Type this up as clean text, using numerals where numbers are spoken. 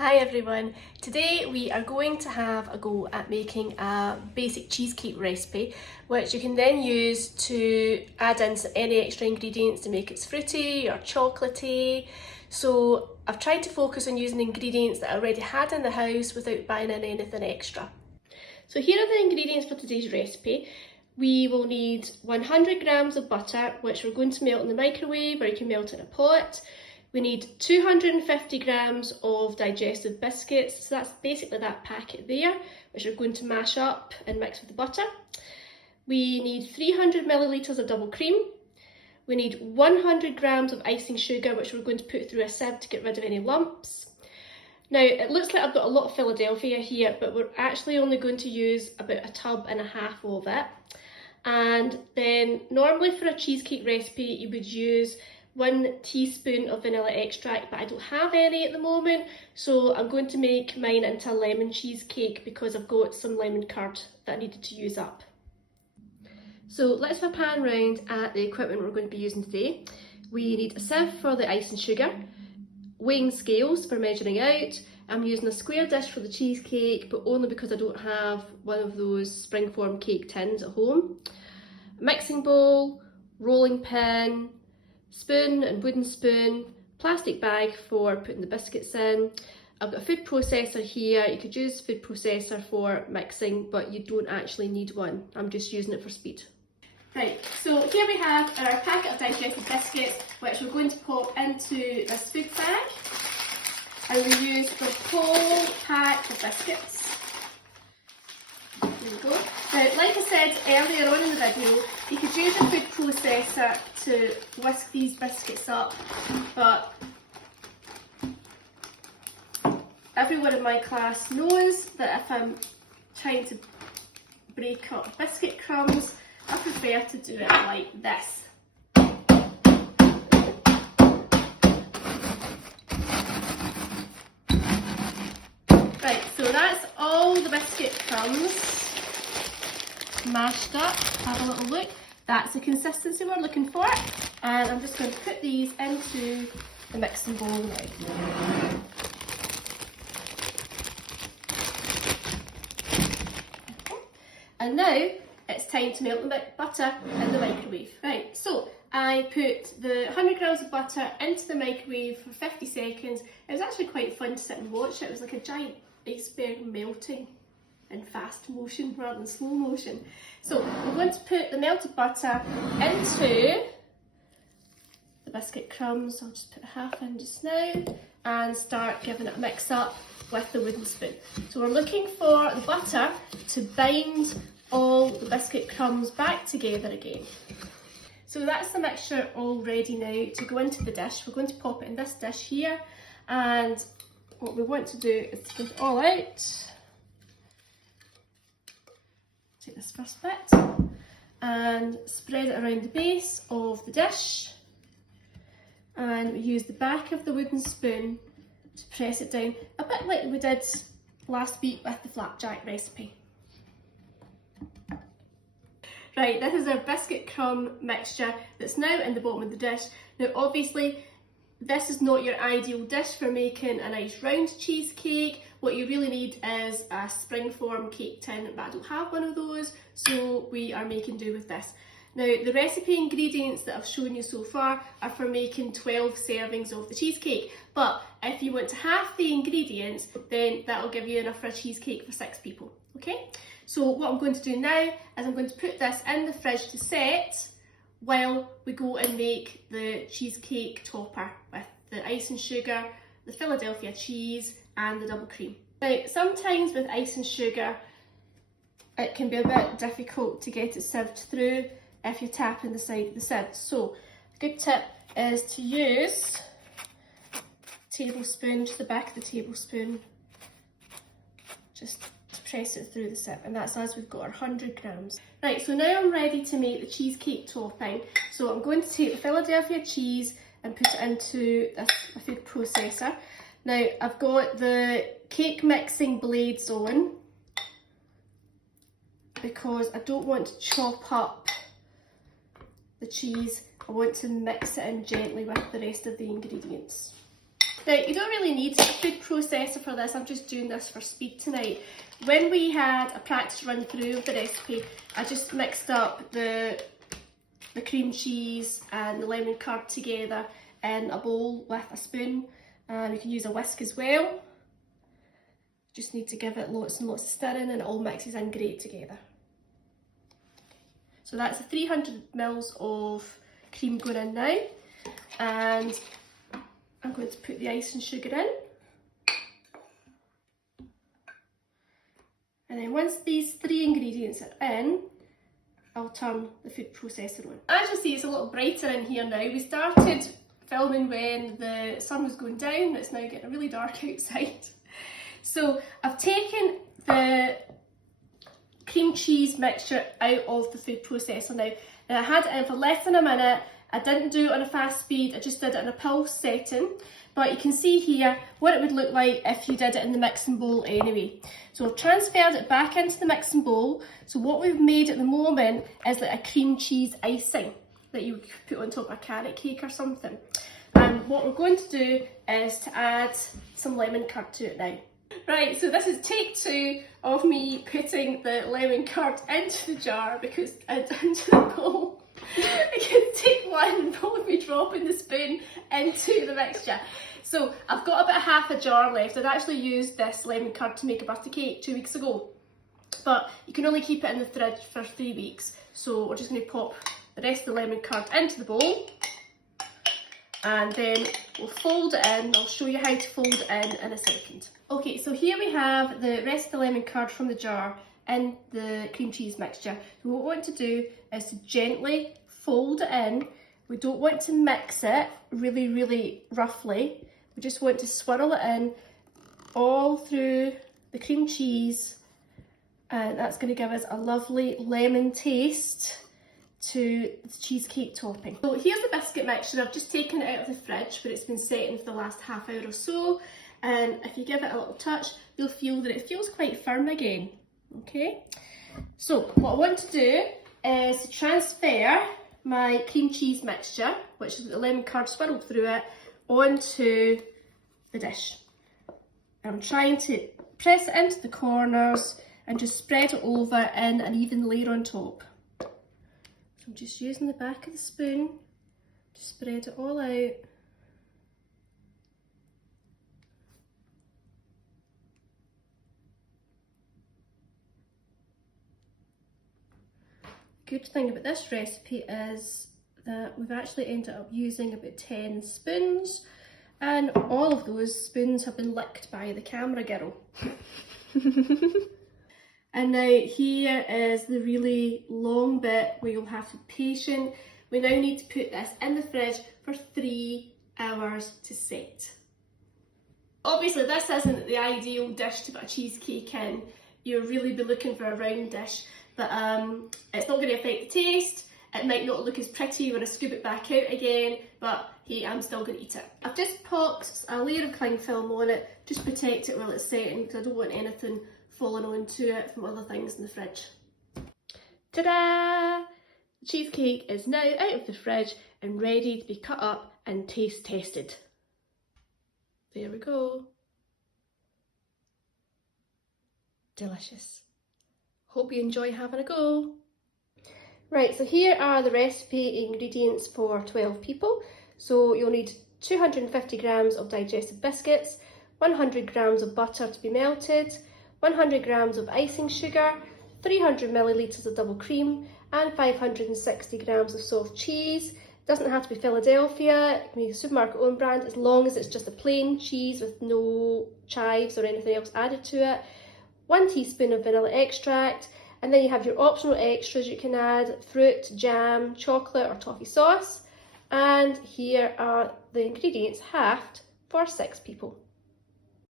Hi everyone, today we are going to have a go at making a basic cheesecake recipe which you can then use to add in any extra ingredients to make it fruity or chocolatey. So I've tried to focus on using ingredients that I already had in the house without buying in anything extra. So here are the ingredients for today's recipe. We will need 100 grams of butter, which we're going to melt in the microwave, or you can melt in a pot. We need 250 grams of digestive biscuits, so that's basically that packet there, which we're going to mash up and mix with the butter. We need 300 millilitres of double cream. We need 100 grams of icing sugar, which we're going to put through a sieve to get rid of any lumps. Now, it looks like I've got a lot of Philadelphia here, but we're actually only going to use about a tub and a half of it. And then normally for a cheesecake recipe, you would use 1 teaspoon of vanilla extract, but I don't have any at the moment, so I'm going to make mine into a lemon cheesecake because I've got some lemon curd that I needed to use up. So let's have a pan round at the equipment we're going to be using today. We need a sieve for the ice and sugar, weighing scales for measuring out. I'm using a square dish for the cheesecake, but only because I don't have one of those springform cake tins at home. A mixing bowl, rolling pin, spoon and wooden spoon, plastic bag for putting the biscuits in. I've got a food processor here. You could use a food processor for mixing, but you don't actually need one. I'm just using it for speed. Right, so here we have our packet of digestive biscuits, which we're going to pop into this food bag. And we use the whole pack of biscuits. There we go. Now, like I said earlier on in the video, you could use a food processor to whisk these biscuits up, but everyone in my class knows that if I'm trying to break up biscuit crumbs, I prefer to do it like this. Right, so that's all the biscuit crumbs mashed up. Have a little look. That's the consistency we're looking for. And I'm just going to put these into the mixing bowl now. And now it's time to melt the butter in the microwave. Right, so I put the 100 grams of butter into the microwave for 50 seconds. It was actually quite fun to sit and watch it. It was like a giant iceberg melting in fast motion rather than slow motion. So I'm going to put the melted butter into the biscuit crumbs. I'll just put half in just now and start giving it a mix up with the wooden spoon. So we're looking for the butter to bind all the biscuit crumbs back together again. So that's the mixture all ready now to go into the dish. We're going to pop it in this dish here, and what we want to do is to get it all out. Take this first bit and spread it around the base of the dish, and we use the back of the wooden spoon to press it down, a bit like we did last week with the flapjack recipe. Right, this is our biscuit crumb mixture that's now in the bottom of the dish. Now obviously this is not your ideal dish for making a nice round cheesecake. What you really need is a springform cake tin, but I don't have one of those, so we are making do with this. Now the recipe ingredients that I've shown you so far are for making 12 servings of the cheesecake, but if you want to halve the ingredients, then that'll give you enough for a cheesecake for 6 people, okay? So what I'm going to do now is I'm going to put this in the fridge to set while we go and make the cheesecake topper with the ice and sugar, the Philadelphia cheese and the double cream. Now sometimes with ice and sugar it can be a bit difficult to get it sieved through if you're tapping the side of the sieve. So a good tip is to use a tablespoon, just the back of the tablespoon, just to press it through the sieve, and that's as we've got our 100 grams. Right, so now I'm ready to make the cheesecake topping. So I'm going to take the Philadelphia cheese and put it into a food processor. Now I've got the cake mixing blades on because I don't want to chop up the cheese. I want to mix it in gently with the rest of the ingredients. Now, you don't really need a food processor for this, I'm just doing this for speed tonight. When we had a practice run through of the recipe, I just mixed up the cream cheese and the lemon curd together in a bowl with a spoon. You can use a whisk as well. Just need to give it lots and lots of stirring and it all mixes in great together. So that's 300 ml of cream going in now, and I'm going to put the ice and sugar in. And then once these 3 ingredients are in, I'll turn the food processor on. As you see, it's a little brighter in here now. We started filming when the sun was going down, it's now getting really dark outside. So I've taken the cream cheese mixture out of the food processor now. And I had it in for less than a minute. I didn't do it on a fast speed, I just did it on a pulse setting. But you can see here what it would look like if you did it in the mixing bowl anyway. So I've transferred it back into the mixing bowl. So what we've made at the moment is like a cream cheese icing that you would put on top of a carrot cake or something. And what we're going to do is to add some lemon curd to it now. Right, so this is take 2 of me putting the lemon curd into the jar because into the bowl. Because take 1 will be dropping the spoon into the mixture. So I've got about half a jar left. I'd actually used this lemon curd to make a birthday cake 2 weeks ago, but you can only keep it in the fridge for 3 weeks. So we're just going to pop the rest of the lemon curd into the bowl, and then we'll fold it in. I'll show you how to fold it in a second. Okay, so here we have the rest of the lemon curd from the jar in the cream cheese mixture. So what we want to do is to gently fold it in. We don't want to mix it really, really roughly. We just want to swirl it in all through the cream cheese, and that's going to give us a lovely lemon taste to the cheesecake topping. So here's the biscuit mixture. I've just taken it out of the fridge, but it's been setting for the last half hour or so. And if you give it a little touch, you'll feel that it feels quite firm again. Okay, so what I want to do is to transfer my cream cheese mixture, which is the lemon curd swirled through it, onto the dish. I'm trying to press it into the corners and just spread it over in an even layer on top. So I'm just using the back of the spoon to spread it all out. Good thing about this recipe is that we've actually ended up using about 10 spoons, and all of those spoons have been licked by the camera girl. And now here is the really long bit where you'll have to be patient. We now need to put this in the fridge for 3 hours to set. Obviously this isn't the ideal dish to put a cheesecake in. You'll really be looking for a round dish. But it's not going to affect the taste. It might not look as pretty when I scoop it back out again, but hey, I'm still going to eat it. I've just popped a layer of cling film on it, just protect it while it's setting, because I don't want anything falling onto it from other things in the fridge. Ta-da! The cheesecake is now out of the fridge and ready to be cut up and taste tested. There we go. Delicious. Hope you enjoy having a go. Right, so here are the recipe ingredients for 12 people. So you'll need 250 grams of digestive biscuits, 100 grams of butter to be melted, 100 grams of icing sugar, 300 millilitres of double cream, and 560 grams of soft cheese. It doesn't have to be Philadelphia, it can be a supermarket own brand, as long as it's just a plain cheese with no chives or anything else added to it. 1 teaspoon of vanilla extract, and then you have your optional extras you can add: fruit, jam, chocolate or toffee sauce. And here are the ingredients halved for 6 people.